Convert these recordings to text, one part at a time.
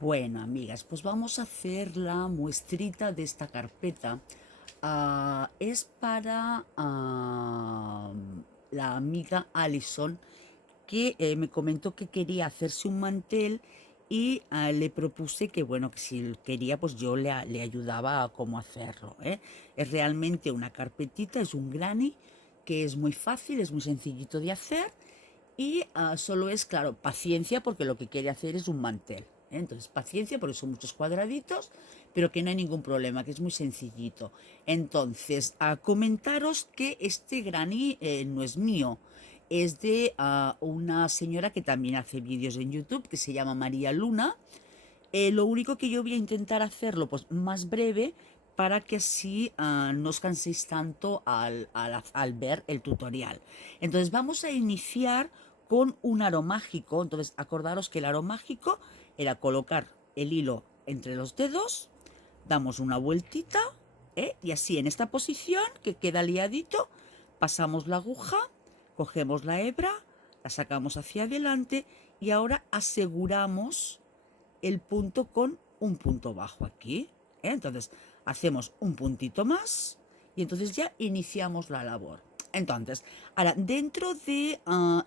Bueno, amigas, pues vamos a hacer la muestrita de esta carpeta. Es para la amiga Alison que me comentó que quería hacerse un mantel y le propuse que, bueno, que si quería, pues yo le ayudaba a cómo hacerlo, ¿eh? Es realmente una carpetita, es un granny que es muy fácil, es muy sencillito de hacer y solo es, claro, paciencia porque lo que quiere hacer es un mantel. Entonces, paciencia porque son muchos cuadraditos, pero que no hay ningún problema, que es muy sencillito. Entonces, a comentaros que este granny no es mío, es de una señora que también hace vídeos en YouTube, que se llama María Luna. Lo único que yo voy a intentar hacerlo pues más breve para que así no os canséis tanto al ver el tutorial. Entonces vamos a iniciar con un aro mágico. Entonces acordaros que el aro mágico era colocar el hilo entre los dedos, damos una vueltita, y así en esta posición que queda liadito, pasamos la aguja, cogemos la hebra, la sacamos hacia adelante y ahora aseguramos el punto con un punto bajo aquí. Entonces hacemos un puntito más y entonces ya iniciamos la labor. Entonces, ahora dentro de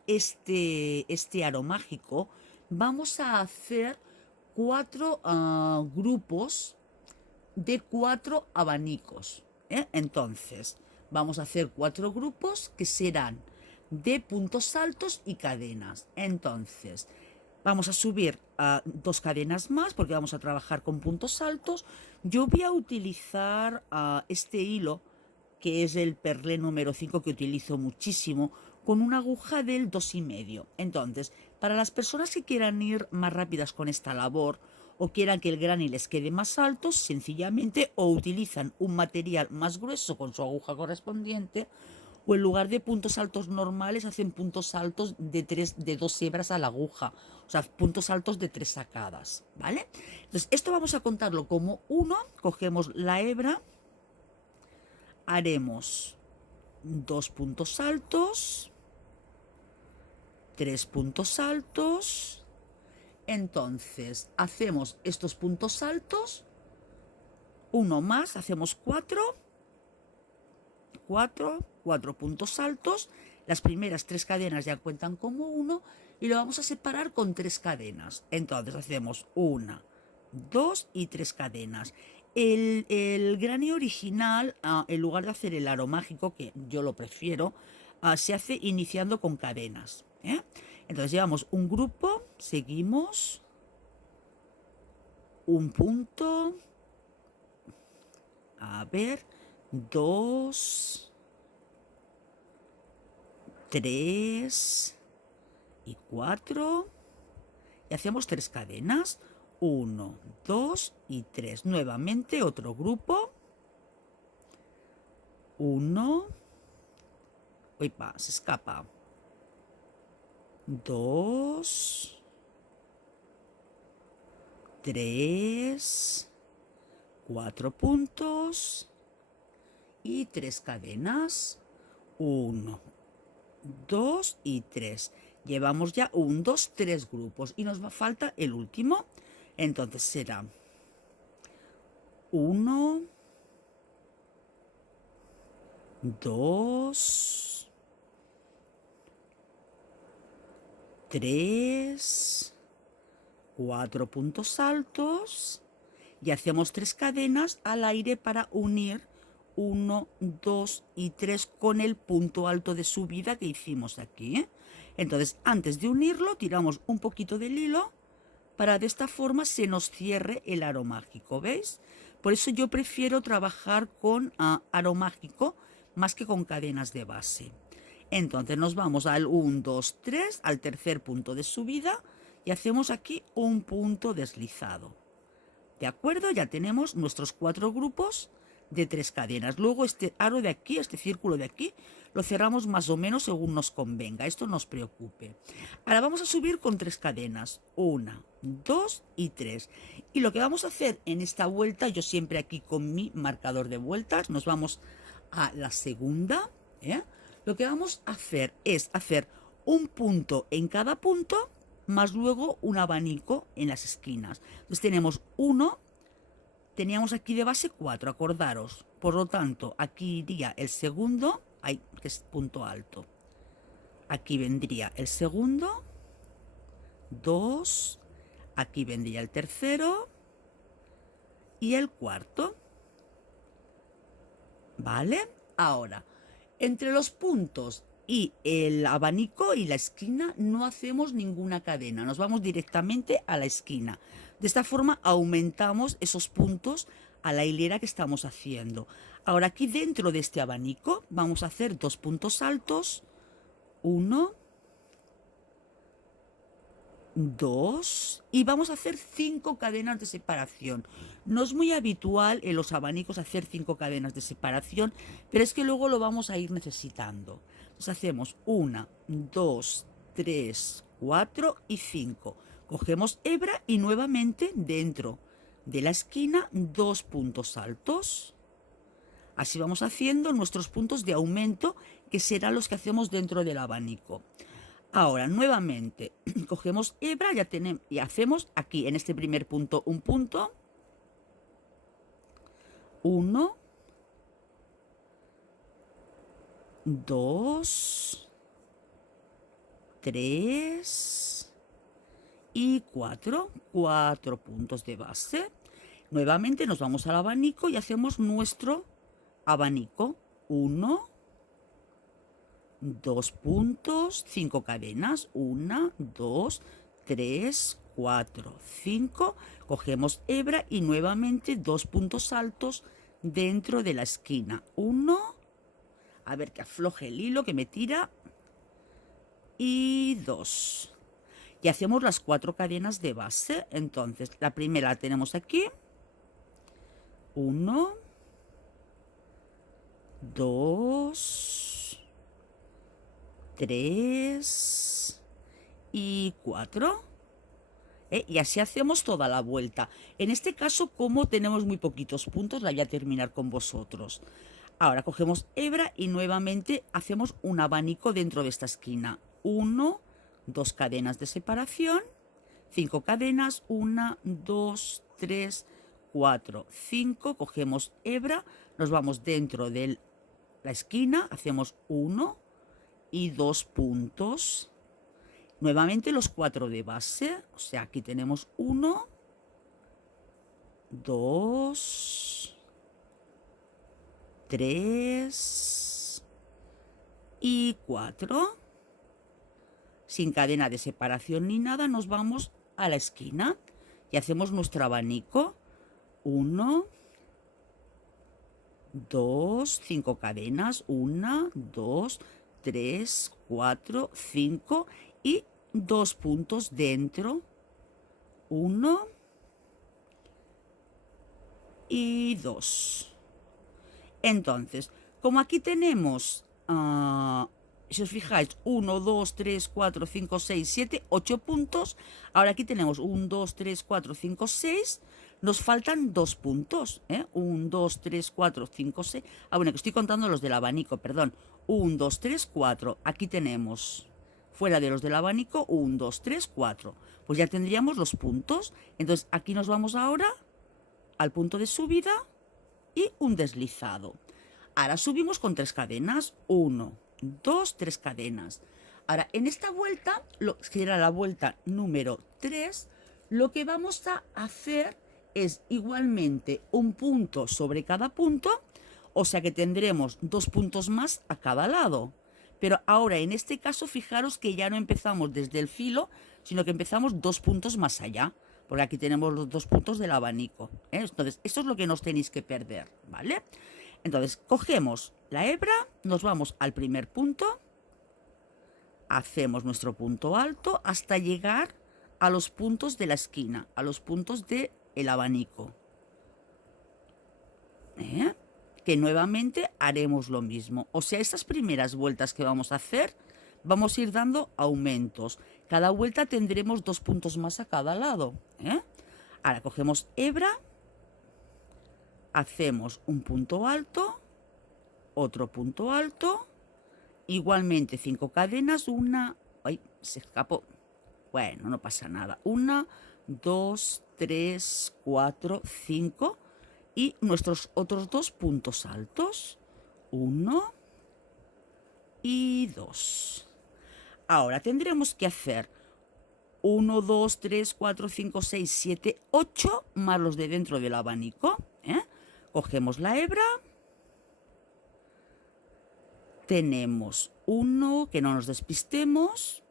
este aro mágico vamos a hacer cuatro grupos de cuatro abanicos. Entonces, vamos a hacer cuatro grupos que serán de puntos altos y cadenas. Entonces, vamos a subir dos cadenas más porque vamos a trabajar con puntos altos. Yo voy a utilizar este hilo que es el perlé número 5 que utilizo muchísimo, con una aguja del 2,5. Entonces, para las personas que quieran ir más rápidas con esta labor o quieran que el granny les quede más alto, sencillamente o utilizan un material más grueso con su aguja correspondiente, o en lugar de puntos altos normales hacen puntos altos de dos hebras a la aguja, o sea, puntos altos de tres sacadas, ¿vale? Entonces, esto vamos a contarlo como uno. Cogemos la hebra, haremos dos puntos altos, tres puntos altos. Entonces hacemos estos puntos altos, uno más, hacemos cuatro puntos altos. Las primeras tres cadenas ya cuentan como uno y lo vamos a separar con tres cadenas. Entonces hacemos una, dos y tres cadenas. El granny original, en lugar de hacer el aro mágico, que yo lo prefiero, se hace iniciando con cadenas. Entonces llevamos un grupo, seguimos un punto, a ver, dos, tres y cuatro, y hacemos tres cadenas, uno, dos y tres. Nuevamente otro grupo, uno, uipa, se escapa, dos, tres, cuatro puntos y tres cadenas, uno, dos y tres. Llevamos ya un, dos, tres grupos y nos falta el último. Entonces será uno, dos, tres, cuatro puntos altos y hacemos tres cadenas al aire para unir uno, dos y tres con el punto alto de subida que hicimos aquí. Entonces, antes de unirlo, tiramos un poquito del hilo para de esta forma se nos cierre el aro mágico, ¿veis? Por eso yo prefiero trabajar con aro mágico más que con cadenas de base. Entonces nos vamos al 1, 2, 3, al tercer punto de subida y hacemos aquí un punto deslizado. ¿De acuerdo? Ya tenemos nuestros cuatro grupos de tres cadenas. Luego este aro de aquí, este círculo de aquí, lo cerramos más o menos según nos convenga. Esto no os preocupe. Ahora vamos a subir con tres cadenas. Una, dos y tres. Y lo que vamos a hacer en esta vuelta, yo siempre aquí con mi marcador de vueltas, nos vamos a la segunda. Lo que vamos a hacer es hacer un punto en cada punto más luego un abanico en las esquinas. Entonces tenemos 1, teníamos aquí de base 4, acordaros. Por lo tanto, aquí iría el segundo, que es punto alto. Aquí vendría el segundo, 2, aquí vendría el tercero y el cuarto. ¿Vale? Ahora, entre los puntos y el abanico y la esquina no hacemos ninguna cadena, nos vamos directamente a la esquina. De esta forma aumentamos esos puntos a la hilera que estamos haciendo. Ahora aquí dentro de este abanico vamos a hacer 2 puntos altos, 1, 2 y vamos a hacer 5 cadenas de separación. No es muy habitual en los abanicos hacer 5 cadenas de separación, pero es que luego lo vamos a ir necesitando. Entonces hacemos 1, 2, 3, 4 y 5. Cogemos hebra y nuevamente dentro de la esquina 2 puntos altos. Así vamos haciendo nuestros puntos de aumento, que serán los que hacemos dentro del abanico. Ahora, nuevamente, cogemos hebra y hacemos aquí, en este primer punto, un punto. 1, 2, 3 y 4. 4 puntos de base. Nuevamente nos vamos al abanico y hacemos nuestro abanico. 1, 2 puntos, 5 cadenas, 1, 2, 3, 4, 5, cogemos hebra y nuevamente 2 puntos altos dentro de la esquina, 1, a ver que afloje el hilo que me tira, y 2. Y hacemos las 4 cadenas de base. Entonces la primera la tenemos aquí, 1, 2, 3 y 4. Y así hacemos toda la vuelta. En este caso, como tenemos muy poquitos puntos, la voy a terminar con vosotros. Ahora cogemos hebra y nuevamente hacemos un abanico dentro de esta esquina. 1, 2 cadenas de separación, 5 cadenas, 1, 2, 3, 4, 5. Cogemos hebra, nos vamos dentro de la esquina, hacemos 1 y 2 puntos. Nuevamente los 4 de base, o sea, aquí tenemos 1, 2, 3 y 4. Sin cadena de separación ni nada, nos vamos a la esquina y hacemos nuestro abanico. 1, 2, 5 cadenas, 1, 2, 3, 4, 5 y 2 puntos dentro, 1 y 2. Entonces, como aquí tenemos, si os fijáis, 1, 2, 3, 4, 5, 6, 7, 8 puntos, ahora aquí tenemos 1, 2, 3, 4, 5, 6, nos faltan 2 puntos, 1, 2, 3, 4, 5, 6, bueno, que estoy contando los del abanico, perdón, 1, 2, 3, 4, aquí tenemos, fuera de los del abanico, 1, 2, 3, 4, pues ya tendríamos los puntos. Entonces aquí nos vamos ahora al punto de subida y un deslizado. Ahora subimos con 3 cadenas, 1, 2, 3 cadenas. Ahora en esta vuelta, que era la vuelta número 3, lo que vamos a hacer es igualmente un punto sobre cada punto, o sea que tendremos 2 puntos más a cada lado. Pero ahora en este caso fijaros que ya no empezamos desde el filo, sino que empezamos 2 puntos más allá, porque aquí tenemos los 2 puntos del abanico, Entonces esto es lo que nos tenéis que perder, ¿vale? Entonces cogemos la hebra, nos vamos al primer punto, hacemos nuestro punto alto hasta llegar a los puntos de la esquina, a los puntos del abanico, que nuevamente haremos lo mismo. O sea, estas primeras vueltas que vamos a hacer, vamos a ir dando aumentos. Cada vuelta tendremos 2 puntos más a cada lado, Ahora cogemos hebra, hacemos un punto alto, otro punto alto, igualmente 5 cadenas, una, ay, se escapó, Bueno, no pasa nada. 1, 2, 3, 4, 5 y nuestros otros 2 puntos altos. 1 y 2. Ahora tendremos que hacer 1, 2, 3, 4, 5, 6, 7, 8 más los de dentro del abanico. Cogemos la hebra. Tenemos 1, que no nos despistemos.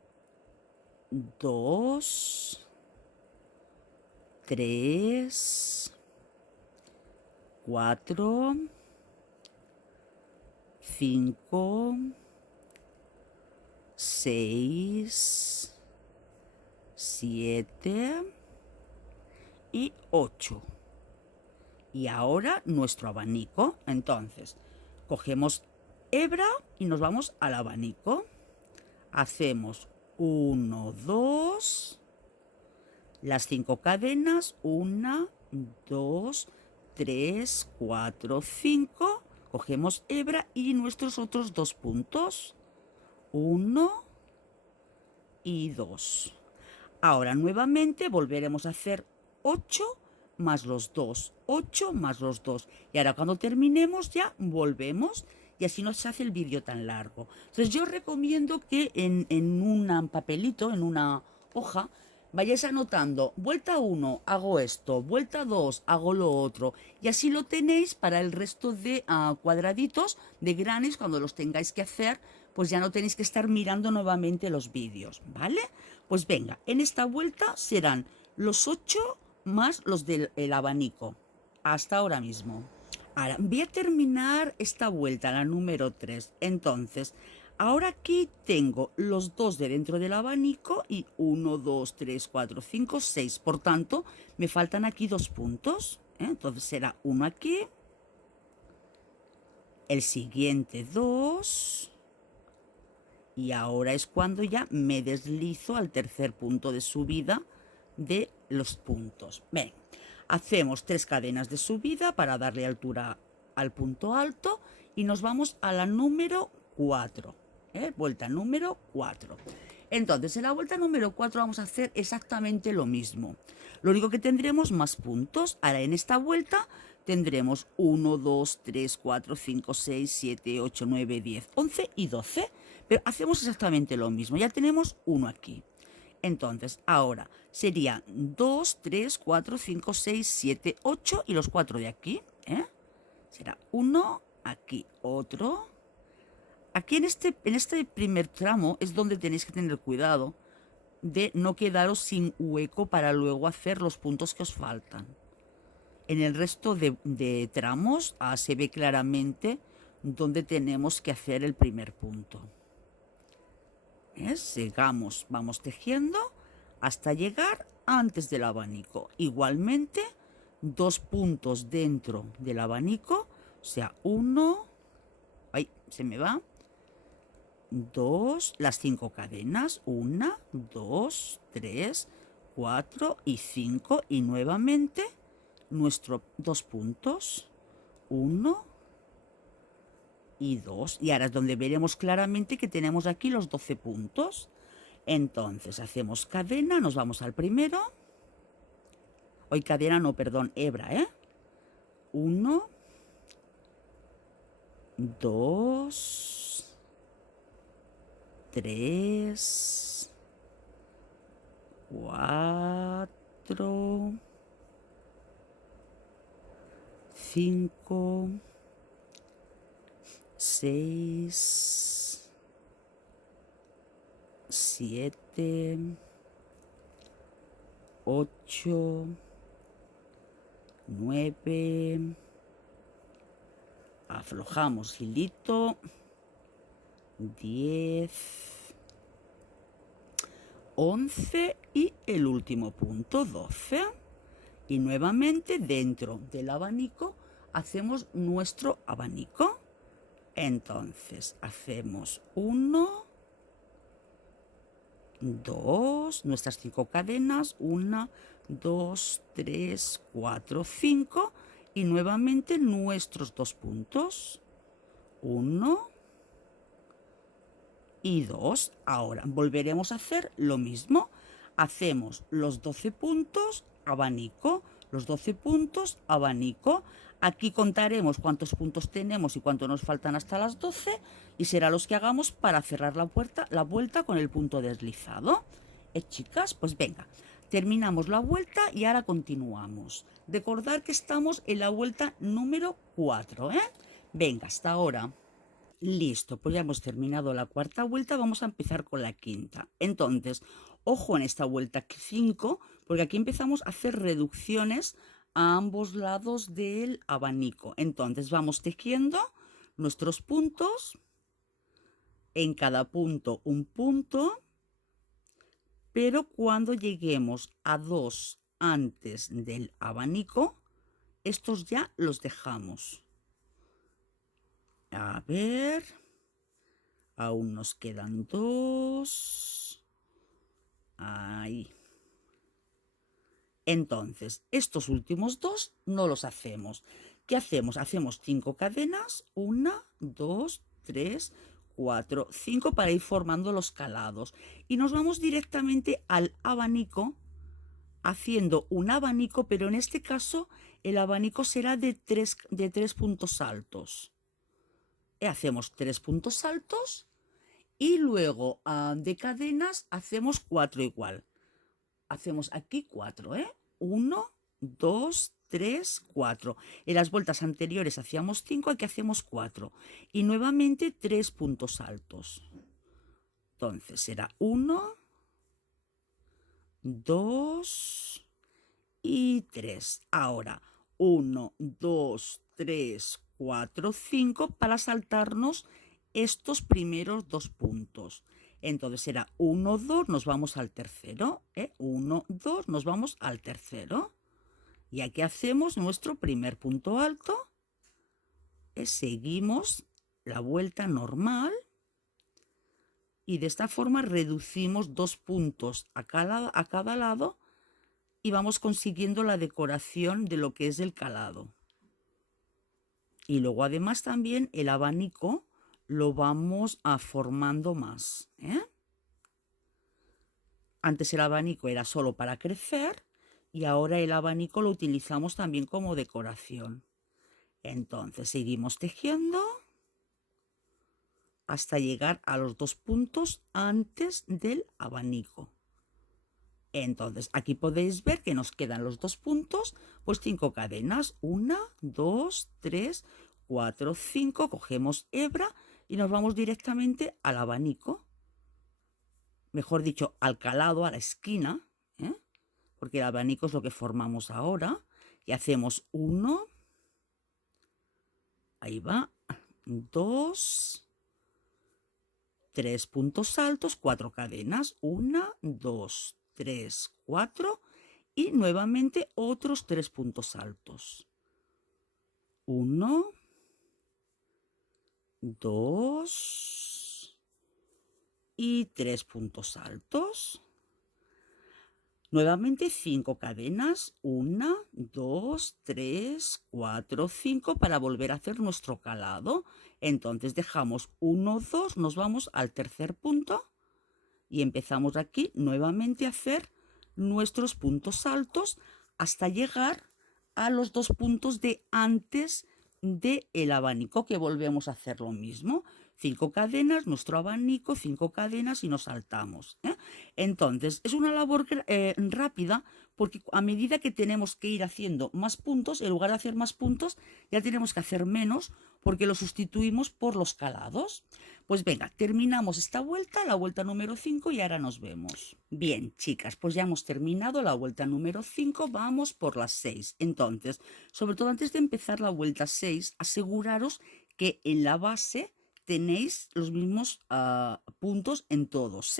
2, 3, 4, 5, 6, 7 y 8. Y ahora nuestro abanico. Entonces, cogemos hebra y nos vamos al abanico. Hacemos 1, 2, las 5 cadenas, 1, 2, 3, 4, 5. Cogemos hebra y nuestros otros 2 puntos. 1 y 2. Ahora nuevamente volveremos a hacer 8 más los 2, 8 más los 2. Y ahora cuando terminemos ya volvemos y así no se hace el vídeo tan largo. Entonces yo recomiendo que en un papelito, en una hoja, vayáis anotando, vuelta 1 hago esto, vuelta 2 hago lo otro, y así lo tenéis para el resto de cuadraditos, de granes, cuando los tengáis que hacer, pues ya no tenéis que estar mirando nuevamente los vídeos, ¿vale? Pues venga, en esta vuelta serán los 8 más los del abanico, hasta ahora mismo. Ahora, voy a terminar esta vuelta, la número 3. Entonces, ahora aquí tengo los 2 de dentro del abanico y 1, 2, 3, 4, 5, 6. Por tanto, me faltan aquí 2 puntos. Entonces será 1 aquí, el siguiente 2. Y ahora es cuando ya me deslizo al tercer punto de subida de los puntos. Ven, hacemos 3 cadenas de subida para darle altura al punto alto y nos vamos a la número 4. Vuelta número 4. Entonces, en la vuelta número 4 vamos a hacer exactamente lo mismo. Lo único que tendremos más puntos. Ahora, en esta vuelta tendremos 1, 2, 3, 4, 5, 6, 7, 8, 9, 10, 11 y 12. Pero hacemos exactamente lo mismo. Ya tenemos 1 aquí. Entonces, ahora sería 2, 3, 4, 5, 6, 7, 8 y los 4 de aquí. Será 1, aquí otro. Aquí en este primer tramo es donde tenéis que tener cuidado de no quedaros sin hueco para luego hacer los puntos que os faltan. En el resto de tramos se ve claramente dónde tenemos que hacer el primer punto. Sigamos, vamos tejiendo hasta llegar antes del abanico. Igualmente, 2 puntos dentro del abanico, o sea, 1, ay, se me va, 2, las 5 cadenas, 1, 2, 3, 4 y 5, y nuevamente nuestros 2 puntos, 1 y 2, y ahora es donde veremos claramente que tenemos aquí los 12 puntos. Entonces hacemos cadena, nos vamos al primero, hoy cadena no, perdón, hebra, 1, 2, 3, 4, 5, 6, 7, 8, 9, aflojamos hilito, 10, 11 y el último punto, 12. Y nuevamente dentro del abanico hacemos nuestro abanico. Entonces hacemos 1, 2, nuestras 5 cadenas, 1, 2, 3, 4, 5 y nuevamente nuestros 2 puntos, 1 y 2. Ahora volveremos a hacer lo mismo. hacemos los 12 puntos, abanico, los 12 puntos, abanico. Aquí contaremos cuántos puntos tenemos y cuánto nos faltan hasta las 12 y será los que hagamos para cerrar la vuelta con el punto deslizado. Chicas, pues venga, terminamos la vuelta y ahora continuamos. Recordad que estamos en la vuelta número 4, ¿eh? Venga, hasta ahora. Listo, pues ya hemos terminado la cuarta vuelta, vamos a empezar con la quinta. Entonces, ojo en esta vuelta 5, porque aquí empezamos a hacer reducciones a ambos lados del abanico. Entonces, vamos tejiendo nuestros puntos, en cada punto un punto, pero cuando lleguemos a 2 antes del abanico, estos ya los dejamos. A ver, aún nos quedan 2. Ahí. Entonces, estos últimos 2 no los hacemos. ¿Qué hacemos? Hacemos 5 cadenas, 1, 2, 3, 4, 5 para ir formando los calados. Y nos vamos directamente al abanico, haciendo un abanico, pero en este caso el abanico será de 3 puntos altos. Hacemos 3 puntos altos y luego de cadenas hacemos 4 igual. Hacemos aquí 4, 1, 2, 3, 4. En las vueltas anteriores hacíamos 5, aquí hacemos 4. Y nuevamente 3 puntos altos. Entonces será 1, 2 y 3. Ahora 1, 2, 3, 4, 5 para saltarnos estos primeros 2 puntos. Entonces será 1, 2, nos vamos al tercero. 1, 2, nos vamos al tercero. Y aquí hacemos nuestro primer punto alto. Seguimos la vuelta normal. Y de esta forma reducimos 2 puntos a cada lado y vamos consiguiendo la decoración de lo que es el calado. Y luego además también el abanico lo vamos formando más. Antes el abanico era solo para crecer y ahora el abanico lo utilizamos también como decoración. Entonces seguimos tejiendo hasta llegar a los 2 puntos antes del abanico. Entonces aquí podéis ver que nos quedan los 2 puntos, pues 5 cadenas, 1, 2, 3, 4, 5, cogemos hebra y nos vamos directamente al abanico. Mejor dicho, al calado, a la esquina, porque el abanico es lo que formamos ahora. Y hacemos 1, ahí va, 2, 3 puntos altos, 4 cadenas, 1, 2, 3, 4 y nuevamente otros 3 puntos altos. 1, 2 y 3 puntos altos. Nuevamente 5 cadenas, 1, 2, 3, 4, 5 para volver a hacer nuestro calado. Entonces dejamos 1, 2, nos vamos al tercer punto y empezamos aquí nuevamente a hacer nuestros puntos altos hasta llegar a los 2 puntos de antes del abanico, que volvemos a hacer lo mismo. 5 cadenas, nuestro abanico, 5 cadenas y nos saltamos. Entonces, es una labor rápida porque a medida que tenemos que ir haciendo más puntos, en lugar de hacer más puntos, ya tenemos que hacer menos porque lo sustituimos por los calados. Pues venga, terminamos esta vuelta, la vuelta número 5 y ahora nos vemos. Bien, chicas, pues ya hemos terminado la vuelta número 5, vamos por las 6. Entonces, sobre todo antes de empezar la vuelta 6, aseguraros que en la base tenéis los mismos puntos en todos.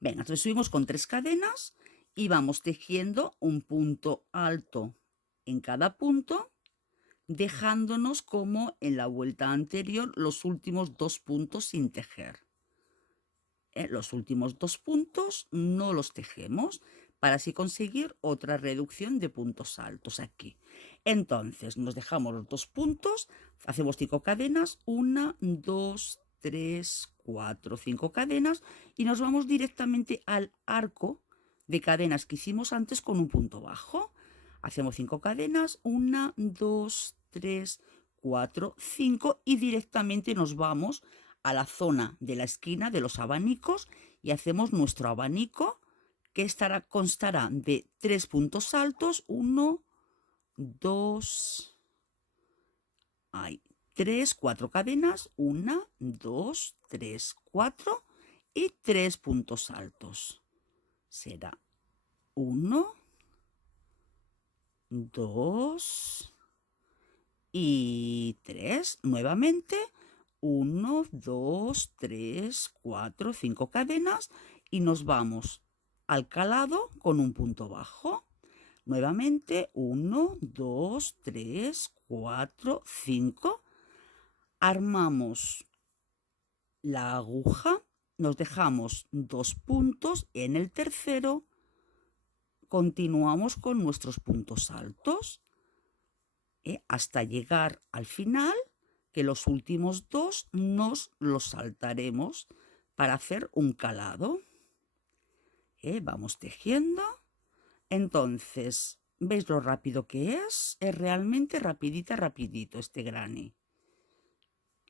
Venga, entonces subimos con 3 cadenas y vamos tejiendo un punto alto en cada punto, dejándonos como en la vuelta anterior los últimos 2 puntos sin tejer. Los últimos 2 puntos no los tejemos para así conseguir otra reducción de puntos altos aquí. Entonces nos dejamos los 2 puntos, hacemos 5 cadenas, 1, 2, 3, 4, 5 cadenas y nos vamos directamente al arco de cadenas que hicimos antes con un punto bajo. Hacemos 5 cadenas, 1, 2, 3, 4, 5 y directamente nos vamos a la zona de la esquina de los abanicos y hacemos nuestro abanico que constará de 3 puntos altos, 1, 2, 3, 4 cadenas, 1, 2, 3, 4 y 3 puntos altos. Será 1, 2 y 3. Nuevamente 1, 2, 3, 4, 5 cadenas y nos vamos al calado con un punto bajo. Nuevamente 1, 2, 3, 4, 5. Armamos la aguja, nos dejamos 2 puntos, en el tercero continuamos con nuestros puntos altos hasta llegar al final, que los últimos 2 nos los saltaremos para hacer un calado. Vamos tejiendo. Entonces, ¿veis lo rápido que es? Es realmente rapidito este granny.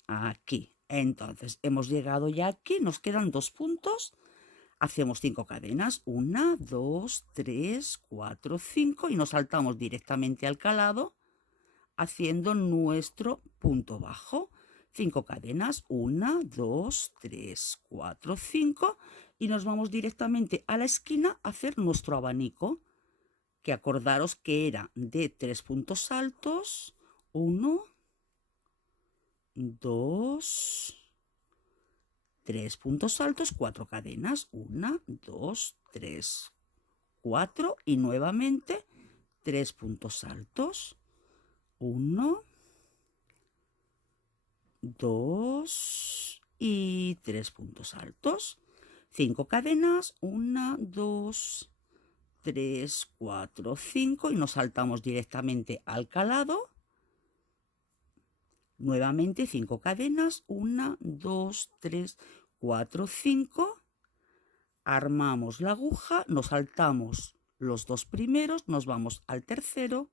Aquí. Entonces, hemos llegado ya aquí, nos quedan 2 puntos. Hacemos 5 cadenas, 1, 2, 3, 4, 5 y nos saltamos directamente al calado haciendo nuestro punto bajo. 5 cadenas, 1, 2, 3, 4, 5 y nos vamos directamente a la esquina a hacer nuestro abanico, que acordaros que era de 3 puntos altos, 1, 2, 3 puntos altos, 4 cadenas, 1, 2, 3, 4 y nuevamente 3 puntos altos, 1, 2 y 3 puntos altos, 5 cadenas, 1, 2, 3, 4, 5 y nos saltamos directamente al calado. Nuevamente 5 cadenas, 1, 2, 3, 4, 5. Armamos la aguja, nos saltamos los 2 primeros, nos vamos al tercero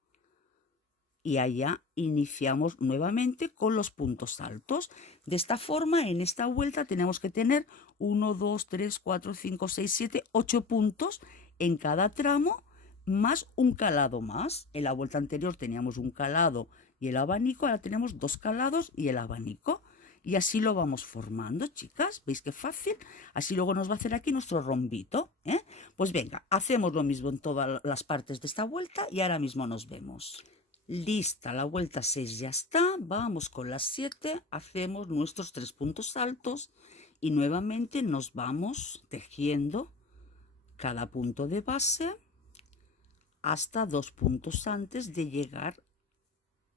y allá iniciamos nuevamente con los puntos altos. De esta forma, en esta vuelta tenemos que tener 1, 2, 3, 4, 5, 6, 7, 8 puntos en cada tramo, más un calado más. En la vuelta anterior teníamos un calado y el abanico, ahora tenemos 2 calados y el abanico. Y así lo vamos formando, chicas. ¿Veis qué fácil? Así luego nos va a hacer aquí nuestro rombito. Pues venga, hacemos lo mismo en todas las partes de esta vuelta y ahora mismo nos vemos. Lista, la vuelta 6 ya está. Vamos con las 7, hacemos nuestros 3 puntos altos y nuevamente nos vamos tejiendo cada punto de base hasta 2 puntos antes de llegar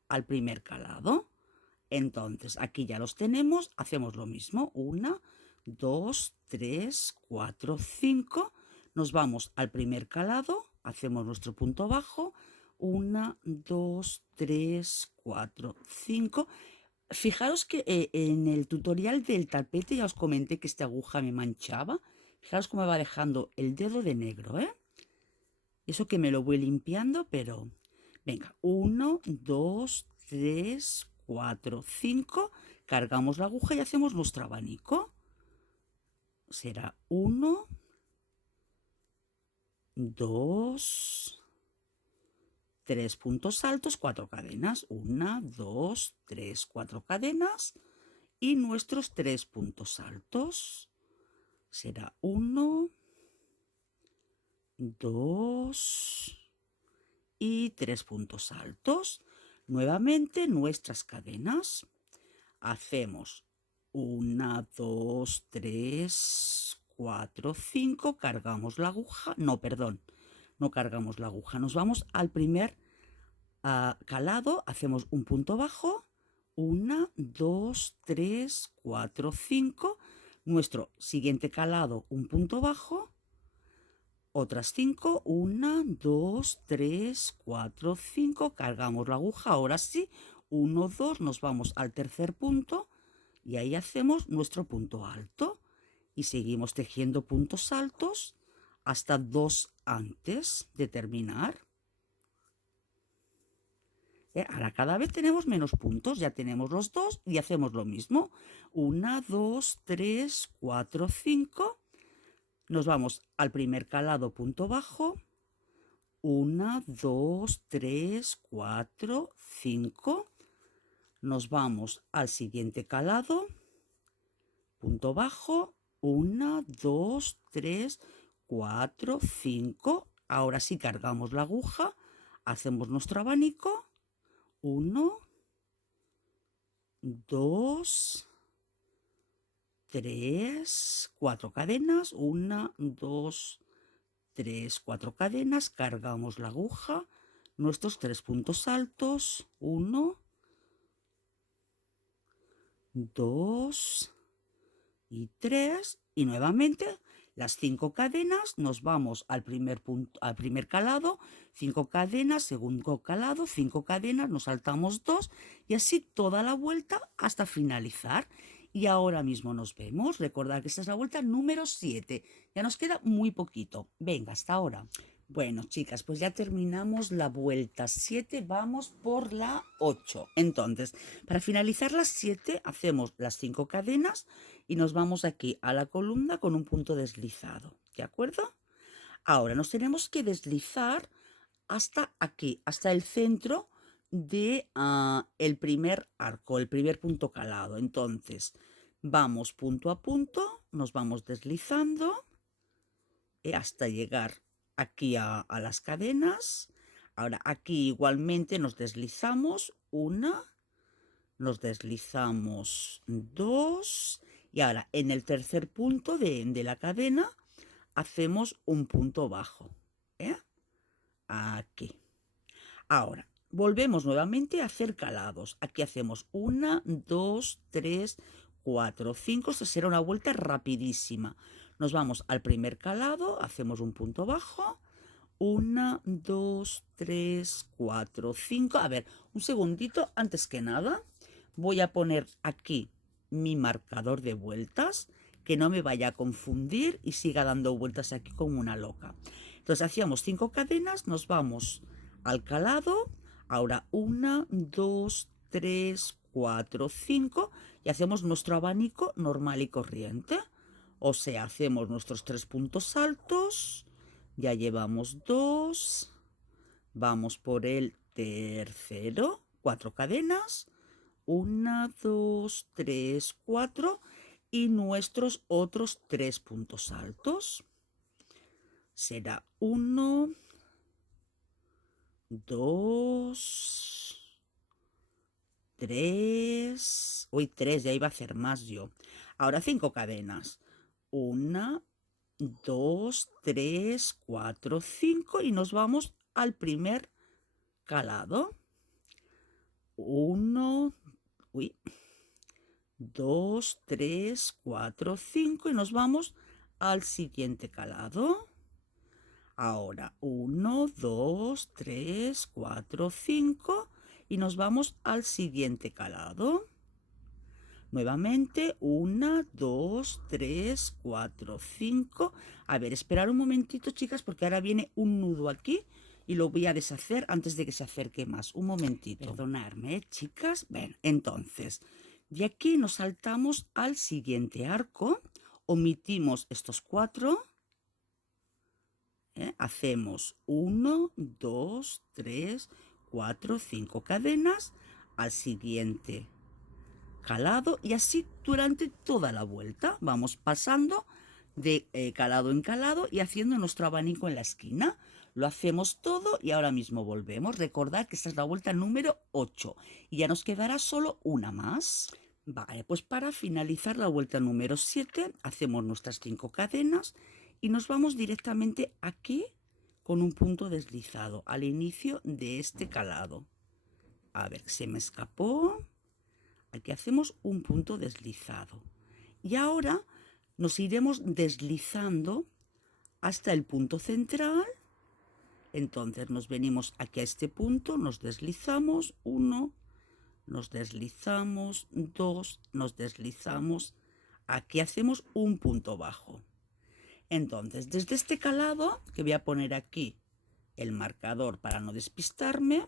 al primer calado. Entonces, aquí ya los tenemos, hacemos lo mismo, 1, 2, 3, 4, 5, nos vamos al primer calado, hacemos nuestro punto bajo, 1, 2, 3, 4, 5. Fijaros que en el tutorial del tapete ya os comenté que esta aguja me manchaba. Fijaros cómo me va dejando el dedo de negro, Eso que me lo voy limpiando, pero... Venga, 1, 2, 3, 4, 5, cargamos la aguja y hacemos nuestro abanico. Será 1, 2, 3 puntos altos, 4 cadenas, 1, 2, 3, 4 cadenas y nuestros 3 puntos altos. Será 1, 2 y 3 puntos altos. Nuevamente nuestras cadenas. Hacemos 1, 2, 3, 4, 5. Cargamos la aguja. No, perdón. No cargamos la aguja. Nos vamos al primer calado. Hacemos un punto bajo. 1, 2, 3, 4, 5. Nuestro siguiente calado, un punto bajo. Otras 5, 1, 2, 3, 4, 5, cargamos la aguja, ahora sí, 1, 2, nos vamos al tercer punto y ahí hacemos nuestro punto alto y seguimos tejiendo puntos altos hasta 2 antes de terminar. Ahora cada vez tenemos menos puntos, ya tenemos los 2 y hacemos lo mismo. 1, 2, 3, 4, 5. Nos vamos al primer calado, punto bajo. 1, 2, 3, 4, 5. Nos vamos al siguiente calado, punto bajo. 1, 2, 3, 4, 5. Ahora sí cargamos la aguja, hacemos nuestro abanico. 1, 2, 3, 4 cadenas. 1, 2, 3, 4 cadenas. Cargamos la aguja, nuestros 3 puntos altos. 1, 2 y 3. Y nuevamente las 5 cadenas. Nos vamos al primer punto, al primer calado. 5 cadenas, segundo calado, 5 cadenas, nos saltamos 2 y así toda la vuelta hasta finalizar. Y ahora mismo nos vemos. Recordad que esta es la vuelta número 7. Ya nos queda muy poquito. Venga, hasta ahora. Bueno, chicas, pues ya terminamos la vuelta 7, vamos por la 8. Entonces, para finalizar las 7, hacemos las 5 cadenas y nos vamos aquí a la columna con un punto deslizado, ¿de acuerdo? Ahora nos tenemos que deslizar hasta aquí, hasta el centro de el primer arco, el primer punto calado. Entonces, vamos punto a punto, nos vamos deslizando hasta llegar aquí a las cadenas. Ahora aquí igualmente nos deslizamos 1, nos deslizamos 2 y ahora en el tercer punto de la cadena hacemos un punto bajo. Aquí. Ahora volvemos nuevamente a hacer calados. Aquí hacemos 1, 2, 3, 4, 5. Esta será una vuelta rapidísima. Nos vamos al primer calado, hacemos un punto bajo. 1, 2, 3, 4, 5. A ver, un segundito, antes que nada, voy a poner aquí mi marcador de vueltas, que no me vaya a confundir y siga dando vueltas aquí como una loca. Entonces hacíamos 5 cadenas, nos vamos al calado. Ahora 1, 2, 3, 4, 5 y hacemos nuestro abanico normal y corriente. O sea, hacemos nuestros 3 puntos altos, ya llevamos 2, vamos por el tercero, 4 cadenas, 1, 2, 3, 4 y nuestros otros 3 puntos altos. Será 1, 2, 3, uy, 3, ya iba a hacer más yo. Ahora 5 cadenas, 1, 2, 3, 4, 5 y nos vamos al primer calado. 1, 2, 3, 4, 5 y nos vamos al siguiente calado. Ahora 1, 2, 3, 4, 5 y nos vamos al siguiente calado. Nuevamente 1, 2, 3, 4, 5. A ver, esperar un momentito, chicas, porque ahora viene un nudo aquí y lo voy a deshacer antes de que se acerque más. Un momentito. Perdonadme, chicas. Ven, entonces, de aquí nos saltamos al siguiente arco. Omitimos estos 4. Hacemos 1, 2, 3, 4, 5 cadenas al siguiente calado y así durante toda la vuelta vamos pasando de calado en calado y haciendo nuestro abanico en la esquina. Lo hacemos todo y ahora mismo volvemos. Recordad que esta es la vuelta número 8 y ya nos quedará solo una más. Vale, pues para finalizar la vuelta número 7 hacemos nuestras 5 cadenas y nos vamos directamente aquí con un punto deslizado al inicio de este calado. A ver, se me escapó. Aquí hacemos un punto deslizado. Y ahora nos iremos deslizando hasta el punto central. Entonces nos venimos aquí a este punto, nos deslizamos 1, nos deslizamos 2, nos deslizamos. Aquí hacemos un punto bajo. Entonces, desde este calado, que voy a poner aquí el marcador para no despistarme,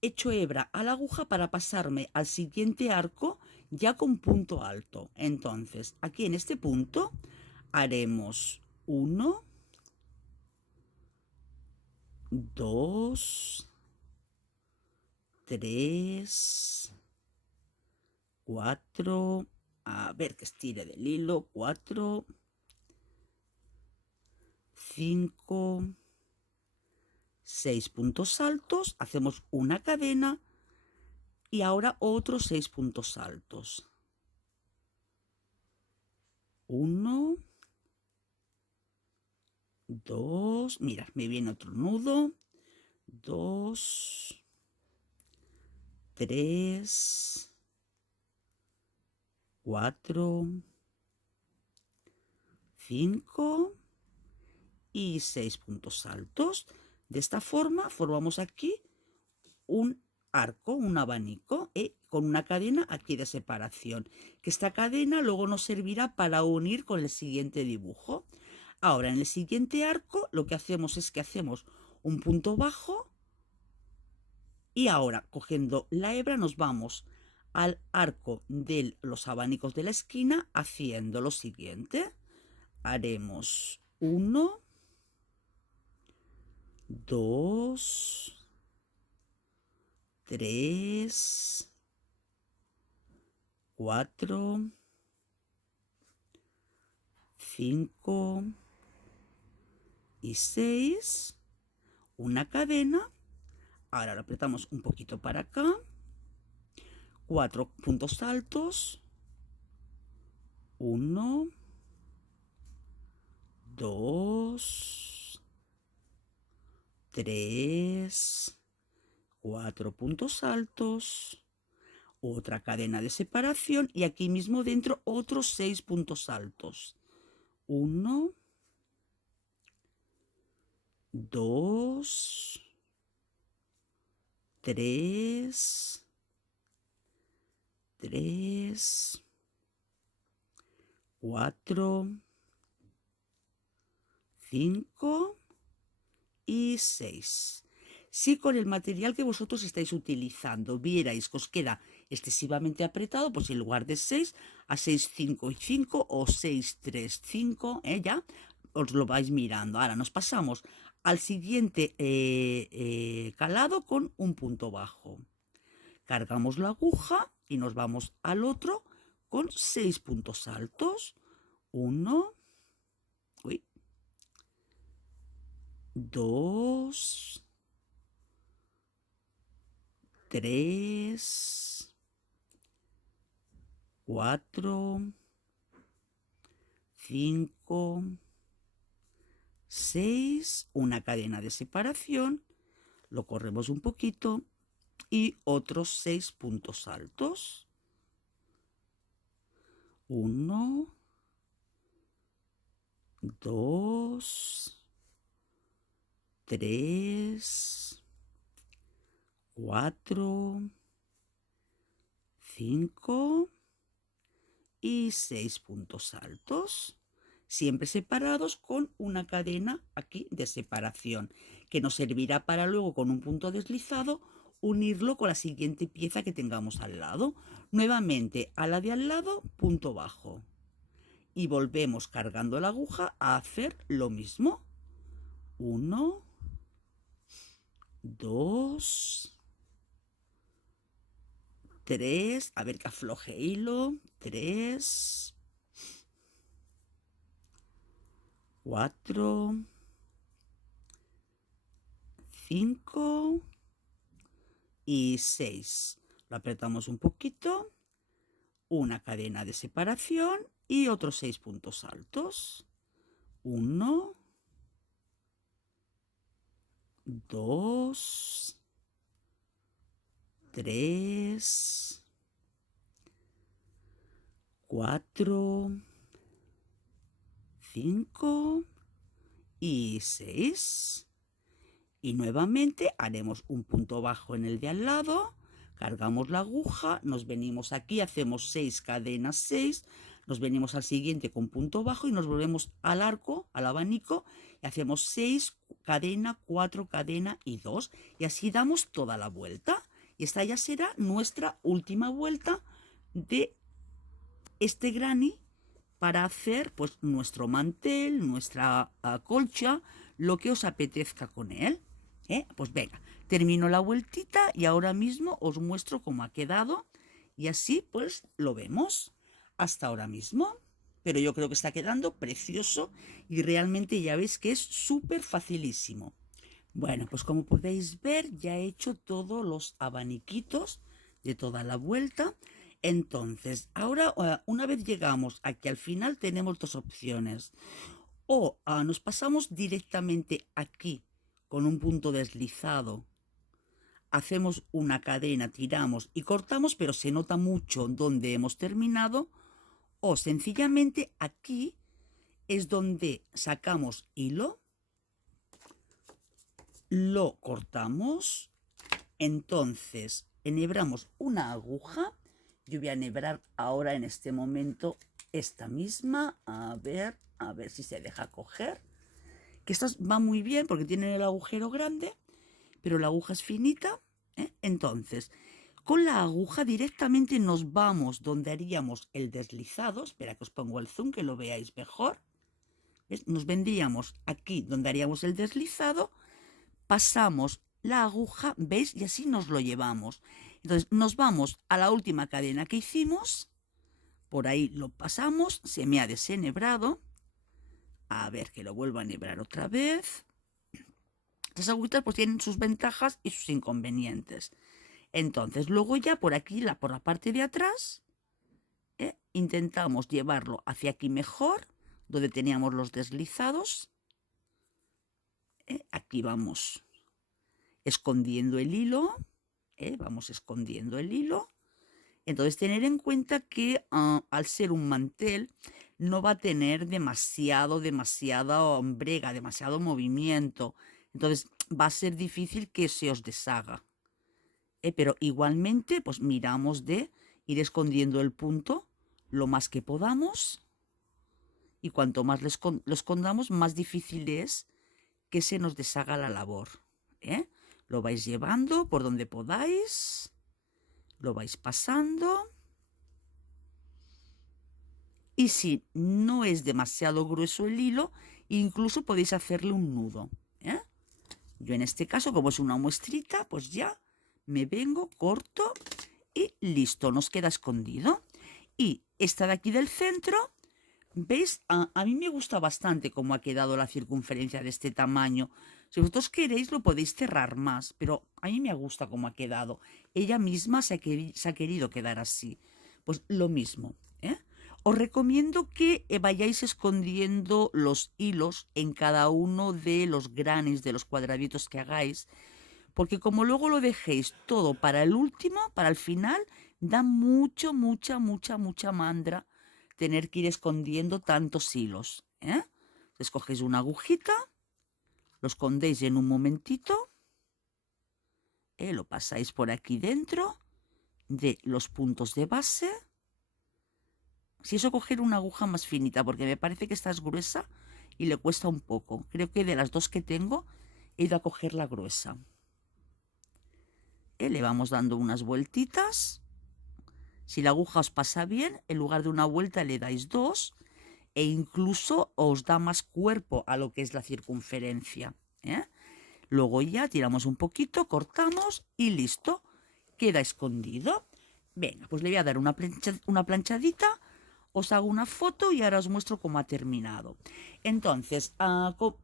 echo hebra a la aguja para pasarme al siguiente arco ya con punto alto. Entonces, aquí en este punto haremos 1, 2, 3, 4, a ver que estire del hilo, 4, 5, 6 puntos altos, hacemos una cadena y ahora otros 6 puntos altos. 1, 2, mira, me viene otro nudo, 2, 3, 4, 5 y 6 puntos altos. De esta forma formamos aquí un arco, un abanico, con una cadena aquí de separación, que esta cadena luego nos servirá para unir con el siguiente dibujo. Ahora en el siguiente arco lo que hacemos es que hacemos un punto bajo y ahora cogiendo la hebra nos vamos al arco de los abanicos de la esquina haciendo lo siguiente. Haremos 1, 2, 3, 4, 5 y 6, una cadena. Ahora lo apretamos un poquito para acá, 4 puntos altos, 1, 2, 3, 4 puntos altos, otra cadena de separación y aquí mismo dentro otros 6 puntos altos. 1, 2, 3, 4, 5 y 6. Si con el material que vosotros estáis utilizando vierais que os queda excesivamente apretado, pues en lugar de 6, a 6, 5 y 5 o 6, 3, 5, ya os lo vais mirando. Ahora nos pasamos al siguiente calado con un punto bajo. Cargamos la aguja y nos vamos al otro con 6 puntos altos. 1, 2, 3, 4, 5, 6, una cadena de separación, lo corremos un poquito y otros 6 puntos altos. 1, 2, 3, 4, 5 y 6 puntos altos, siempre separados con una cadena aquí de separación, que nos servirá para luego con un punto deslizado unirlo con la siguiente pieza que tengamos al lado. Nuevamente a la de al lado, punto bajo. Y volvemos cargando la aguja a hacer lo mismo. 1, 2, 3, a ver que afloje hilo, 3, 4, 5 y 6. Lo apretamos un poquito, una cadena de separación y otros 6 puntos altos. 1, 2, 3, 4, 5 y 6. Y nuevamente haremos un punto bajo en el de al lado, cargamos la aguja, nos venimos aquí, hacemos 6 cadenas 6, Nos venimos al siguiente con punto bajo y nos volvemos al arco, al abanico, y hacemos 6, cadena, 4, cadena y 2. Y así damos toda la vuelta. Y esta ya será nuestra última vuelta de este granny para hacer pues nuestro mantel, nuestra colcha, lo que os apetezca con él. Pues venga, termino la vueltita y ahora mismo os muestro cómo ha quedado y así pues lo vemos hasta ahora mismo. Pero yo creo que está quedando precioso y realmente ya veis que es súper facilísimo. Bueno, pues como podéis ver ya he hecho todos los abaniquitos de toda la vuelta. Entonces, ahora una vez llegamos aquí al final tenemos dos opciones. O nos pasamos directamente aquí con un punto deslizado, hacemos una cadena, tiramos y cortamos, pero se nota mucho donde hemos terminado. O sencillamente aquí es donde sacamos hilo, lo cortamos, entonces enhebramos una aguja. Yo voy a enhebrar ahora en este momento esta misma, a ver si se deja coger, que esta va muy bien porque tiene el agujero grande, pero la aguja es finita, entonces con la aguja directamente nos vamos donde haríamos el deslizado. Espera que os pongo el zoom que lo veáis mejor. ¿Ves? Nos vendríamos aquí donde haríamos el deslizado, pasamos la aguja, ¿veis? Y así nos lo llevamos. Entonces nos vamos a la última cadena que hicimos, por ahí lo pasamos, se me ha desenhebrado. A ver que lo vuelvo a enhebrar otra vez. Estas agujitas pues tienen sus ventajas y sus inconvenientes. Entonces luego ya por aquí, por la parte de atrás, intentamos llevarlo hacia aquí mejor, donde teníamos los deslizados. Aquí vamos escondiendo el hilo, vamos escondiendo el hilo. Entonces tener en cuenta que al ser un mantel no va a tener demasiada ombrega, demasiado movimiento. Entonces va a ser difícil que se os deshaga. Pero igualmente pues miramos de ir escondiendo el punto lo más que podamos. Y cuanto más lo escondamos, más difícil es que se nos deshaga la labor. Lo vais llevando por donde podáis. Lo vais pasando. Y si no es demasiado grueso el hilo, incluso podéis hacerle un nudo. Yo en este caso, como es una muestrita, pues ya me vengo, corto y listo, nos queda escondido. Y esta de aquí del centro, ¿veis? A mí me gusta bastante cómo ha quedado la circunferencia de este tamaño. Si vosotros queréis lo podéis cerrar más, pero a mí me gusta cómo ha quedado. Ella misma se ha querido quedar así. Pues lo mismo. Os recomiendo que vayáis escondiendo los hilos en cada uno de los granes, de los cuadraditos que hagáis, porque como luego lo dejéis todo para el último, para el final, da mucha mandra tener que ir escondiendo tantos hilos. Escogéis una agujita, lo escondéis en un momentito, lo pasáis por aquí dentro de los puntos de base. Si eso, coger una aguja más finita, porque me parece que esta es gruesa y le cuesta un poco. Creo que de las dos que tengo he ido a coger la gruesa. Le vamos dando unas vueltitas. Si la aguja os pasa bien, en lugar de una vuelta le dais dos, e incluso os da más cuerpo a lo que es la circunferencia. Luego ya tiramos un poquito, cortamos y listo, queda escondido. Venga, pues le voy a dar una planchadita, os hago una foto y ahora os muestro cómo ha terminado. Entonces,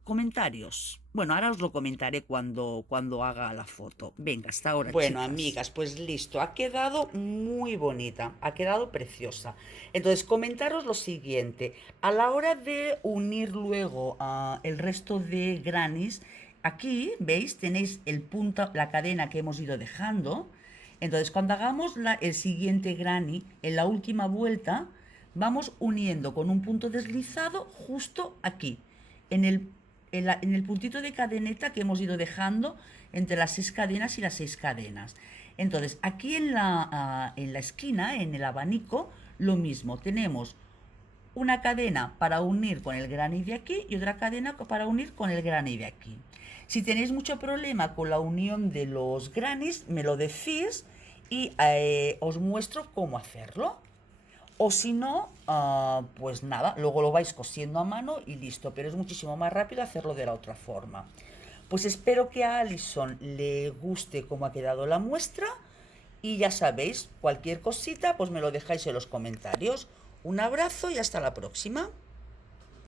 comentarios. Bueno, ahora os lo comentaré cuando haga la foto. Venga, hasta ahora, bueno, chicas. Amigas, pues listo, ha quedado muy bonita, ha quedado preciosa. Entonces, comentaros lo siguiente. A la hora de unir luego el resto de grannies, aquí, ¿veis? Tenéis el punto, la cadena que hemos ido dejando. Entonces, cuando hagamos el siguiente granny, en la última vuelta, vamos uniendo con un punto deslizado justo aquí, en el puntito de cadeneta que hemos ido dejando entre las 6 cadenas y las 6 cadenas. Entonces, aquí en la esquina, en el abanico, lo mismo. Tenemos una cadena para unir con el granny de aquí y otra cadena para unir con el granny de aquí. Si tenéis mucho problema con la unión de los grannies, me lo decís y os muestro cómo hacerlo. O si no, pues nada, luego lo vais cosiendo a mano y listo, pero es muchísimo más rápido hacerlo de la otra forma. Pues espero que a Alison le guste cómo ha quedado la muestra y ya sabéis, cualquier cosita, pues me lo dejáis en los comentarios. Un abrazo y hasta la próxima.